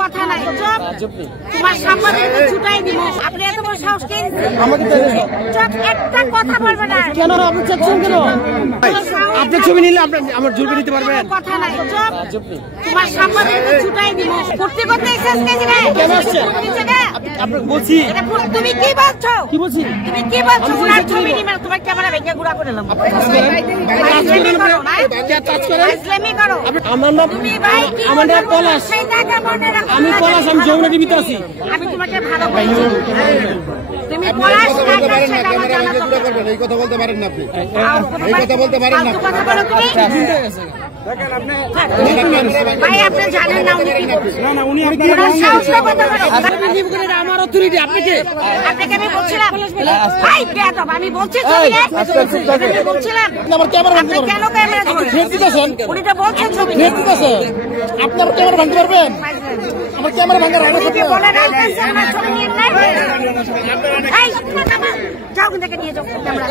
কথা নাই তোমার সাংবাদিক ছুটাই দিব। আপনি এত বড় সাহস কে একটা কথা বলবেন না কেন? আপনি চাচ্ছেন কেন? আপনার ছবি নিলে আমার জুড়ে নিতে পারবেন? কথা নাই তোমার সাংবাদিক ছুটাই দিব। করতে করতে এসেছ কেন আসছে আপনাকে বলছি। তুমি কি বলছো? কি বলছি? তুমি কি বলছো? ওনার ছবি নিবে তোমার ক্যামেরা ভেঙে গুড়া করে দিলাম। ইসলামি করো। তুমি ভাই আমার নাম পলাশ। আমি পলাশ, আমি যমুনা টিভিতে আছি। আমি তোমাকে ভালোবাসি। তুমি পলাশ এই কথা বলতে পারেন না আপনি, এই কথা বলতে পারেন না। ভাই আপনি জানেন না উনি কি করছেন? না উনি আমার অথরিটি। আপনাকে আমি বলছিলাম ভাই বেয়াদব, আমি বলছি ছবি বলছিলাম আপনি কেন ক্যামেরা ধরেন? উনি তো বলছেন ছবি আপনার ক্যামেরা ভাঙতে পারবেন? আমার ক্যামেরা ভাঙার আগে যাও থেকে নিয়ে যাও ক্যামেরা।